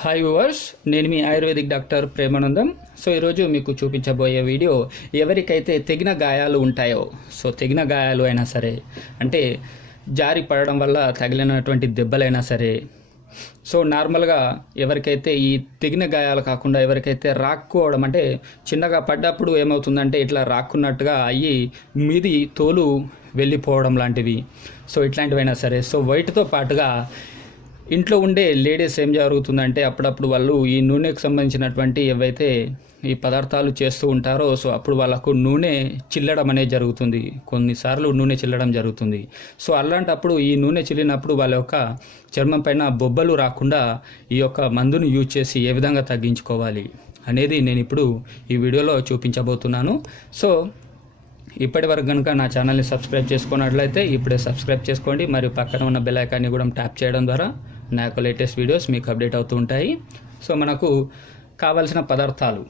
Hi viewers నేను మీ ayurvedic doctor Premanandam. So ఈరోజు మీకు చూపించబోయే వీడియో ఎవరికైతే తెగిన గాయాలు ఉంటాయో సో తెగిన గాయాలు అయినా సరే అంటే జారి పడడం వల్ల తగిలినటువంటి దెబ్బలైనా సరే సో నార్మల్గా ఎవరికైతే ఈ తెగిన గాయాలు కాకుండా ఎవరికైతే రాక్కోవడం అంటే చిన్నగా పడ్డప్పుడు ఏమవుతుందంటే ఇట్లా రాక్కున్నట్టుగా అయ్యి మీది తోలు వెళ్ళిపోవడం లాంటివి సో ఇట్లాంటివైనా సరే. సో వైట్తో పాటుగా ఇంట్లో ఉండే లేడీస్ ఏం జరుగుతుందంటే అప్పుడప్పుడు వాళ్ళు ఈ నూనెకు సంబంధించినటువంటి ఏవైతే ఈ పదార్థాలు చేస్తూ ఉంటారో సో అప్పుడు వాళ్ళకు నూనె చిల్లడం అనేది జరుగుతుంది. కొన్నిసార్లు నూనె చిల్లడం జరుగుతుంది. సో అలాంటప్పుడు ఈ నూనె చిల్లినప్పుడు వాళ్ళ యొక్క చర్మం పైన బొబ్బలు రాకుండా ఈ యొక్క మందును యూజ్ చేసి ఏ విధంగా తగ్గించుకోవాలి అనేది నేను ఇప్పుడు ఈ వీడియోలో చూపించబోతున్నాను. సో ఇప్పటి వరకు కనుక నా ఛానల్ని సబ్స్క్రైబ్ చేసుకున్నట్లయితే ఇప్పుడే సబ్స్క్రైబ్ చేసుకోండి. మరియు పక్కన ఉన్న బెల్ ఐకాన్ని కూడా ట్యాప్ చేయడం ద్వారా నా యొక్క లేటెస్ట్ వీడియోస్ మీకు అప్డేట్ అవుతూ ఉంటాయి. సో మనకు కావలసిన పదార్థాలు.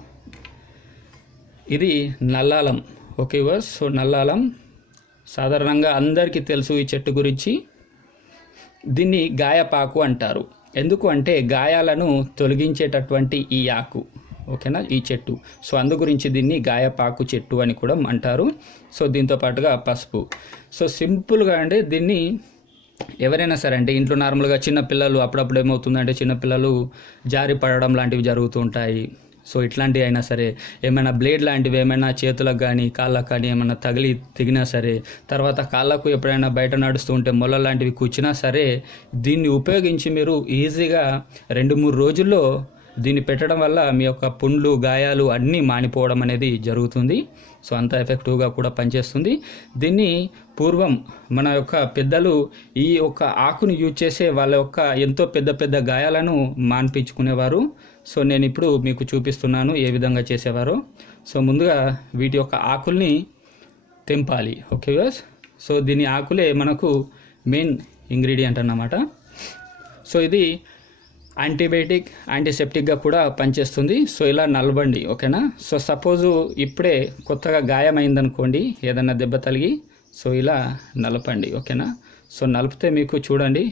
ఇది నల్లాలం. Okay viewers. సో నల్లాలం సాధారణంగా అందరికీ తెలుసు ఈ చెట్టు గురించి. దీన్ని గాయపాకు అంటారు. ఎందుకు అంటే గాయాలను తొలగించేటటువంటి ఈ ఆకు. ఓకేనా? ఈ చెట్టు. సో అందు గురించి దీన్ని గాయపాకు చెట్టు అని కూడా అంటారు. సో దీంతో పాటుగా పసుపు. సో సింపుల్గా అంటే దీన్ని ఎవరైనా సరే అంటే ఇంట్లో నార్మల్గా చిన్న పిల్లలు అప్పుడప్పుడు ఏమవుతుందంటే చిన్నపిల్లలు జారి పడడం లాంటివి జరుగుతూ ఉంటాయి. సో ఇట్లాంటివి అయినా సరే ఏమైనా బ్లేడ్ లాంటివి ఏమైనా చేతులకు కానీ కాళ్ళకు కానీ ఏమైనా తగిలి తిగినా సరే తర్వాత కాళ్ళకు ఎప్పుడైనా బయట నడుస్తూ ఉంటే మొల లాంటివి కూర్చున్నా సరే దీన్ని ఉపయోగించి మీరు ఈజీగా రెండు మూడు రోజుల్లో దీన్ని పెట్టడం వల్ల మీ యొక్క పుండ్లు గాయాలు అన్నీ మానిపోవడం అనేది జరుగుతుంది. సో అంత ఎఫెక్టివ్గా కూడా పనిచేస్తుంది. దీన్ని పూర్వం మన యొక్క పెద్దలు ఈ యొక్క ఆకుని యూజ్ చేసే వాళ్ళ యొక్క ఎంతో పెద్ద పెద్ద గాయాలను మాన్పించుకునేవారు. సో నేను ఇప్పుడు మీకు చూపిస్తున్నాను ఏ విధంగా చేసేవారో. సో ముందుగా వీటి యొక్క ఆకుల్ని తెంపాలి. ఓకే వ్యూస్ సో దీని ఆకులే మనకు మెయిన్ ఇంగ్రీడియంట్ అన్నమాట. సో ఇది యాంటీబయాటిక్ యాంటీసెప్టిక్గా కూడా పనిచేస్తుంది. సో ఇలా నలబండి ఓకేనా? సో సపోజు ఇప్పుడే కొత్తగా గాయమైందనుకోండి ఏదన్నా దెబ్బ తలిగి సో ఇలా నలపండి ఓకేనా? సో నలిపితే మీకు చూడండి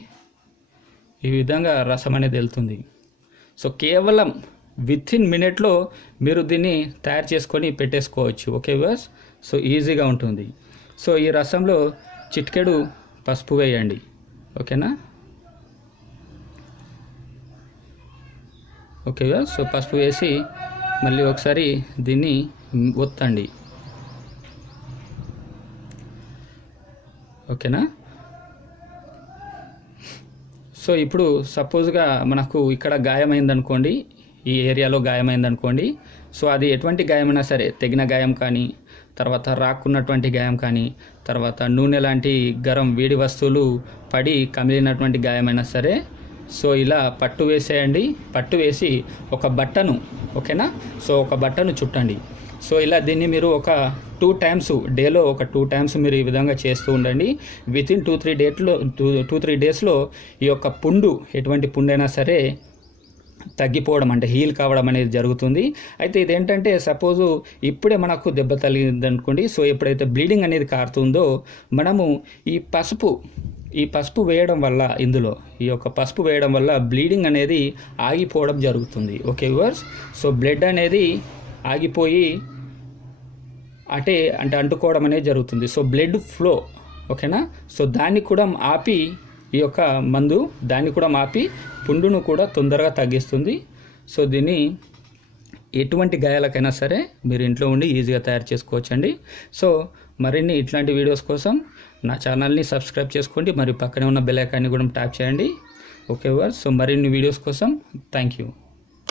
ఈ విధంగా రసం అనేది వెళ్తుంది. సో కేవలం విత్ ఇన్ మినిట్లో మీరు దీన్ని తయారు చేసుకొని పెట్టేసుకోవచ్చు ఓకే బస్ సో ఈజీగా ఉంటుంది. సో ఈ రసంలో చిటికెడు పసుపు వేయండి ఓకేనా? ఓకేగా? సో పసుపు వేసి మళ్ళీ ఒకసారి దీన్ని ఒత్తండి. ఓకేనా? సో ఇప్పుడు సపోజ్గా మనకు ఇక్కడ గాయమైందనుకోండి ఈ ఏరియాలో గాయమైందనుకోండి సో అది ఎటువంటి గాయమైనా సరే తెగిన గాయం కానీ తర్వాత రాక్కున్నటువంటి గాయం కానీ తర్వాత నూనె లాంటి గరం వేడి వస్తువులు పడి కమిలినటువంటి గాయమైనా సరే సో ఇలా పట్టు వేసేయండి. పట్టు వేసి ఒక బట్టను ఓకేనా? సో ఒక బట్టను చుట్టండి. సో ఇలా దీన్ని మీరు ఒక టూ టైమ్స్ డేలో ఒక టూ టైమ్స్ మీరు ఈ విధంగా చేస్తూ ఉండండి. విత్ ఇన్ టూ త్రీ డేట్లో టూ టూ త్రీ డేస్లో ఈ యొక్క పుండు ఎటువంటి పుండైనా సరే తగ్గిపోవడం అంటే హీల్ కావడం అనేది జరుగుతుంది. అయితే ఇదేంటంటే సపోజు ఇప్పుడే మనకు దెబ్బ తగిలింది అనుకోండి సో ఎప్పుడైతే బ్లీడింగ్ అనేది కారుతుందో మనము ఈ పసుపు ఈ పసుపు వేయడం వల్ల ఇందులో ఈ యొక్క పసుపు వేయడం వల్ల బ్లీడింగ్ అనేది ఆగిపోవడం జరుగుతుంది. ఓకే వర్స్ సో బ్లడ్ అనేది ఆగిపోయి అటే అంటే అంటుకోవడం అనేది జరుగుతుంది. సో బ్లడ్ ఫ్లో ఓకేనా సో దాన్ని కూడా ఆపి ఈ యొక్క మందు దాన్ని కూడా ఆపి పుండును కూడా తొందరగా తగ్గిస్తుంది. సో దీన్ని ఎటువంటి గాయాలకైనా సరే మీరు ఇంట్లో ఉండి ఈజీగా తయారు చేసుకోవచ్చండి. సో మరిన్ని ఇట్లాంటి వీడియోస్ కోసం నా ఛానల్ని సబ్స్క్రైబ్ చేసుకోండి. మరియు పక్కనే ఉన్న బెల్ ఐకాన్ని కూడా ట్యాప్ చేయండి. ఓకే వర్ సో మరిన్ని వీడియోస్ కోసం థ్యాంక్ యూ